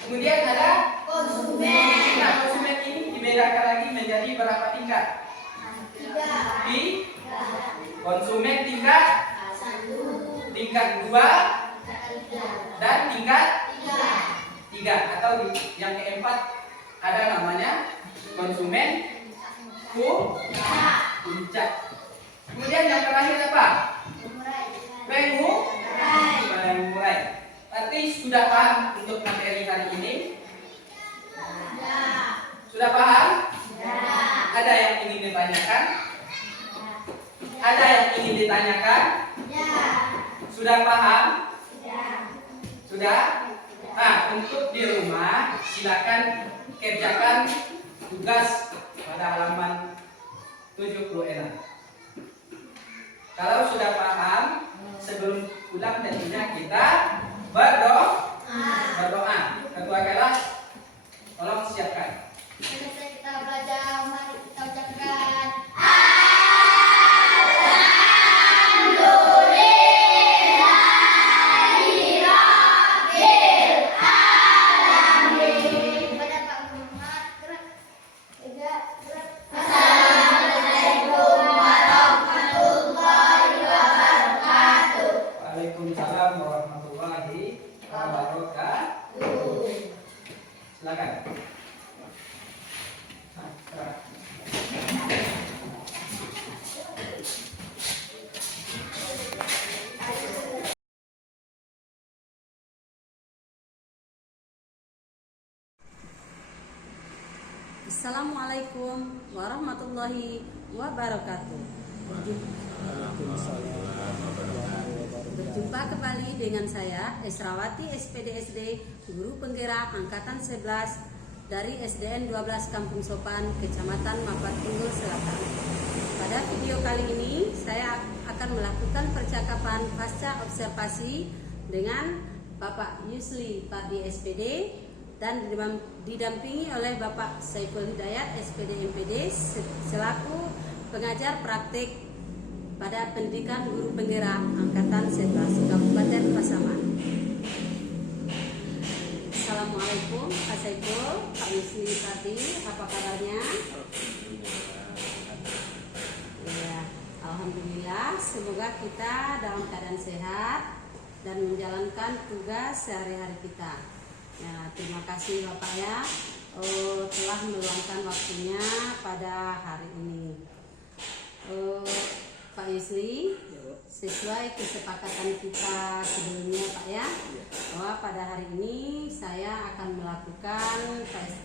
Kemudian ada konsumen. Konsumen ini dibedakan lagi menjadi berapa tingkat? 3. Konsumen tingkat 1, tingkat 2, dan tingkat 3. Atau yang keempat ada namanya konsumen puncak. Kemudian yang terakhir apa? Pengurai. Berarti sudah paham untuk materi hari ini? Sudah paham? Ada yang ingin ditanyakan? Ada yang ingin ditanyakan? Sudah paham? Sudah? Untuk di rumah silakan kerjakan tugas pada halaman 76. Kalau sudah paham, sebelum pulang tentunya kita berdoa. Ketua kelas, tolong siapkan. Selesai kita belajar, mari kita ucapkan Waalaikumsalam warahmatullahi wabarakatuh. Silakan. Assalamualaikum warahmatullahi wabarakatuh. Berjumpa kembali dengan saya Esrawati SPDSD, guru penggerak angkatan 11 dari SDN 12 Kampung Sopan, Kecamatan Mapat Tunggul Selatan. Pada video kali ini saya akan melakukan percakapan pasca observasi dengan Bapak Yusli Padi SPD dan didampingi oleh Bapak Saiful Hidayat SPD MPD selaku pengajar praktik pada pendidikan guru penggerak angkatan 11 Kabupaten Pasaman. Assalamualaikum Pak Saiful, Pak Yusli Padi, apa kabarnya? Ya, alhamdulillah. alhamdulillah. Semoga kita dalam keadaan sehat dan menjalankan tugas sehari-hari kita. Ya, terima kasih Bapak ya, telah meluangkan waktunya pada hari ini. Pak Yusli, sesuai kesepakatan kita sebelumnya Pak ya, bahwa pada hari ini saya akan melakukan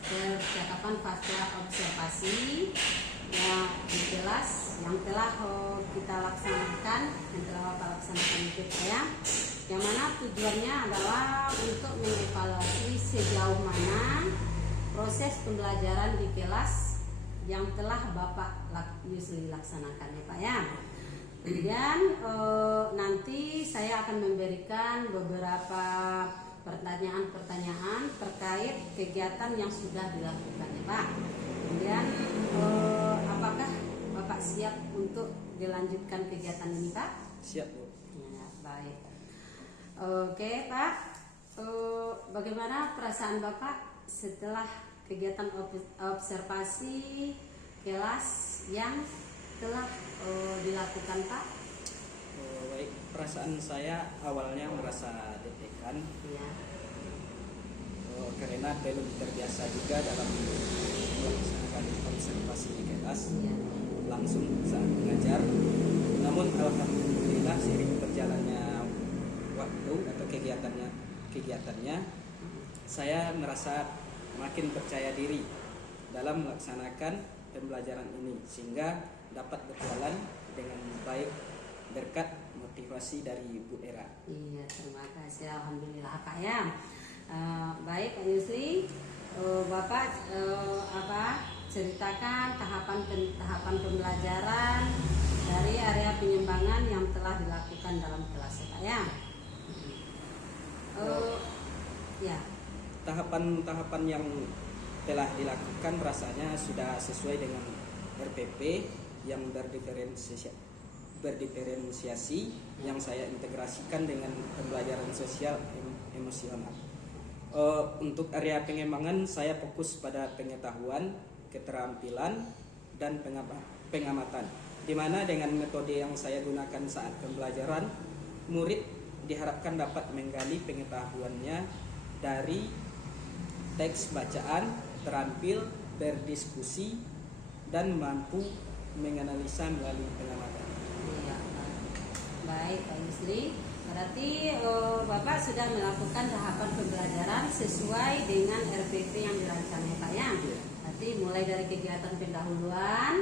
percakapan pasca observasi ya di kelas yang telah kita laksanakan, yang telah Bapak laksanakan itu ya, yang mana tujuannya adalah untuk mengevaluasi sejauh mana proses pembelajaran di kelas yang telah Bapak Yusli laksanakan ya Pak ya. Kemudian nanti saya akan memberikan beberapa pertanyaan-pertanyaan terkait kegiatan yang sudah dilakukan ya Pak. Kemudian apakah Bapak siap untuk dilanjutkan kegiatan ini Pak? Siap Bu. Ya, baik. Oke Pak, bagaimana perasaan Bapak setelah kegiatan observasi kelas yang telah dilakukan Pak? Baik, perasaan saya awalnya merasa deg-degan Ya. Karena belum terbiasa juga dalam melaksanakan observasi di kelas Ya. langsung saat mengajar. Namun alhamdulillah seiring berjalannya waktu atau kegiatannya saya merasa makin percaya diri dalam melaksanakan pembelajaran ini sehingga dapat berjalan dengan baik berkat motivasi dari Bu Era. Iya, terima kasih. Alhamdulillah Pak ya. Baik Pak Yusli, Bapak ceritakan tahapan pembelajaran dari area penyimbangan yang telah dilakukan dalam kelas ya Pak ya. Ya. Tahapan-tahapan yang telah dilakukan rasanya sudah sesuai dengan RPP yang berdiferensiasi yang saya integrasikan dengan pembelajaran sosial emosional. Untuk area pengembangan saya fokus pada pengetahuan, keterampilan, dan pengamatan, di mana dengan metode yang saya gunakan saat pembelajaran, murid diharapkan dapat menggali pengetahuannya dari teks bacaan, terampil berdiskusi, dan mampu menganalisa melalui pengamatan. Iya, baik Pak Yusli. Berarti Bapak sudah melakukan tahapan pembelajaran sesuai dengan RPP yang dirancang ya Pak ya. Berarti mulai dari kegiatan pendahuluan,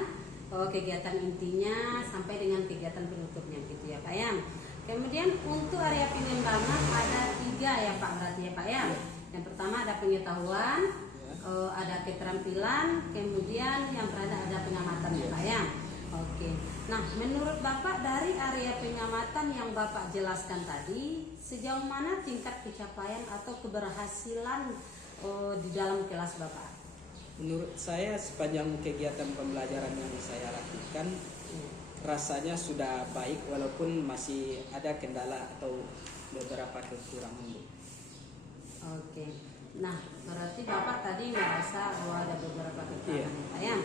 kegiatan intinya sampai dengan kegiatan penutupnya gitu ya Pak ya. Kemudian untuk area pengembangan ada 3 ya Pak berarti ya Pak ya. Yang pertama ada pengetahuan, ada keterampilan, kemudian yang terakhir ada pengamatan ya Pak ya. Oke. Nah, menurut Bapak dari area pengamatan yang Bapak jelaskan tadi, sejauh mana tingkat pencapaian atau keberhasilan di dalam kelas Bapak? Menurut saya sepanjang kegiatan pembelajaran yang saya lakukan rasanya sudah baik walaupun masih ada kendala atau beberapa kekurangan. Oke. Nah, berarti Bapak tadi merasa ada beberapa kekurangan ya Pak ya.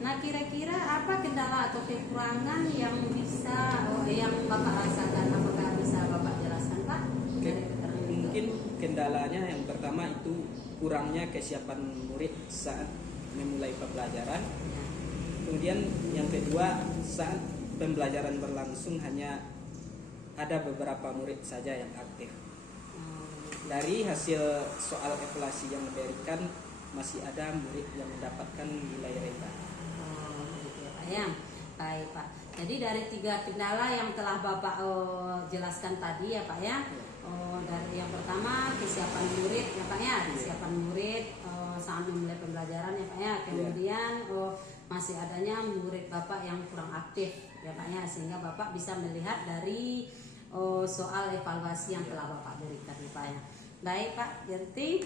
Nah, kira-kira apa kendala atau kekurangan yang bisa yang Bapak rasakan? Apakah bisa Bapak jelaskan Pak? Mungkin kendalanya yang pertama itu kurangnya kesiapan murid saat memulai pembelajaran. Ya. Kemudian yang kedua, saat pembelajaran berlangsung hanya ada beberapa murid saja yang aktif. Dari hasil soal evaluasi yang diberikan masih ada murid yang mendapatkan nilai rendah. Gitu ya Pak ya. Baik Pak. Jadi dari 3 kendala yang telah Bapak jelaskan tadi ya Pak ya. Dari yang pertama kesiapan murid ya Pak ya. Kesiapan murid saat memulai pembelajaran ya Pak ya. Kemudian masih adanya murid Bapak yang kurang aktif ya Pak ya, sehingga Bapak bisa melihat dari soal evaluasi yang telah Bapak berikan ya Pak ya. Baik Pak, jadi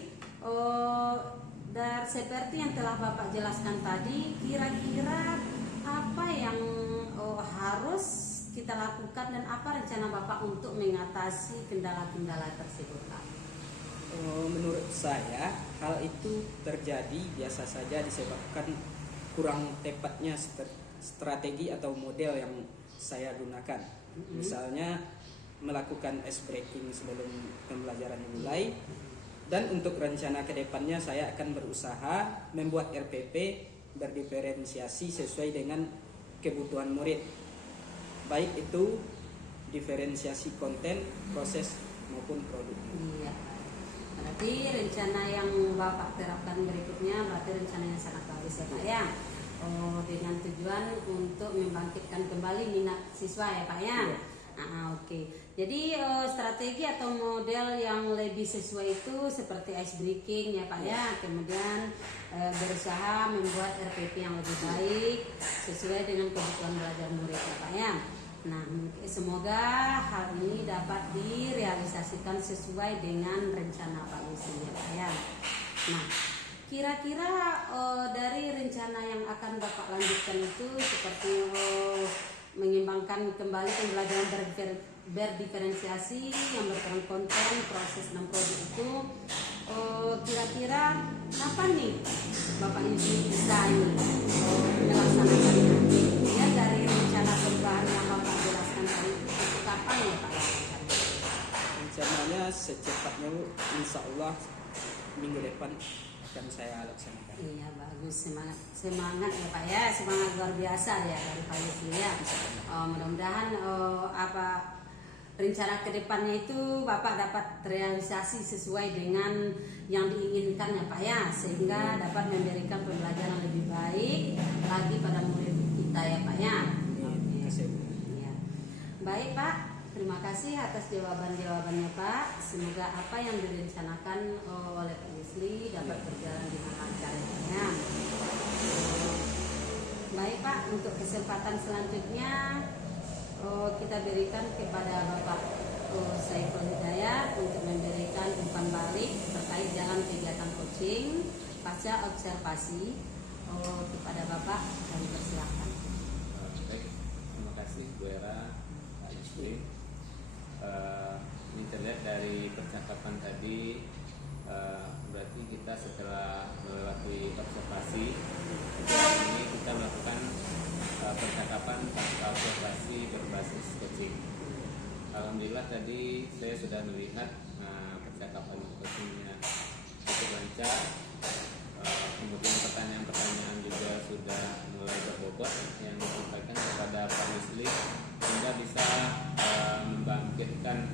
dan seperti yang telah Bapak jelaskan tadi, kira-kira apa yang harus kita lakukan dan apa rencana Bapak untuk mengatasi kendala-kendala tersebut Pak? Menurut saya hal itu terjadi biasa saja disebabkan kurang tepatnya strategi atau model yang saya gunakan. Misalnya melakukan ice breaking sebelum pembelajaran dimulai. Dan untuk rencana kedepannya saya akan berusaha membuat RPP berdiferensiasi sesuai dengan kebutuhan murid, baik itu diferensiasi konten, proses maupun produk. Iya. Berarti rencana yang Bapak terapkan berikutnya berarti rencana yang sangat bagus ya Pak ya. Dengan tujuan untuk membangkitkan kembali minat siswa ya Pak ya. Iya. Oke. Jadi strategi atau model yang lebih sesuai itu seperti ice breaking ya Pak ya. Kemudian berusaha membuat RPP yang lebih baik sesuai dengan kebutuhan belajar murid ya Pak ya. Nah, semoga hal ini dapat direalisasikan sesuai dengan rencana Pak Yusri ya Pak ya. Nah, kira-kira dari rencana yang akan Bapak lanjutkan itu seperti mengimbangkan kembali pembelajaran berdiferensiasi yang berperan konten, proses dan produk itu, kira-kira kapan nih Bapak Yusri bisa melaksanakannya? Ya, dari rencana perubahan yang Bapak jelaskan tadi itu kapan ya Pak? Rencananya secepatnya Bu, insya Allah minggu depan akan saya laksanakan. Iya, bagus, semangat ya Pak ya, semangat luar biasa ya dari Pak Yusri ya. Mudah-mudahan rencana kedepannya itu Bapak dapat realisasi sesuai dengan yang diinginkan ya Pak ya, sehingga dapat memberikan pembelajaran lebih baik lagi pada murid kita ya Pak ya. Terima kasih Bu. Ya. Baik Pak, terima kasih atas jawaban-jawabannya Pak. Semoga apa yang direncanakan oleh Pak Yusri dapat berjalan dengan lancar ya Pak ya. Baik Pak, untuk kesempatan selanjutnya kita berikan kepada Bapak Saiful Hidayat untuk memberikan umpan balik terkait jalan kegiatan coaching pasca observasi. Kepada Bapak kami persilakan. Baik, terima kasih Bu Era, Pak Yusri. Ini terlihat dari percakapan tadi, berarti kita setelah melewati observasi, ini kita melakukan percakapan pasca observasi berbasis coaching. Alhamdulillah tadi saya sudah melihat percakapan coachingnya cukup lancar. Kemudian pertanyaan-pertanyaan juga sudah mulai berbobot yang disampaikan kepada Pak Yusri, sehingga bisa membangkitkan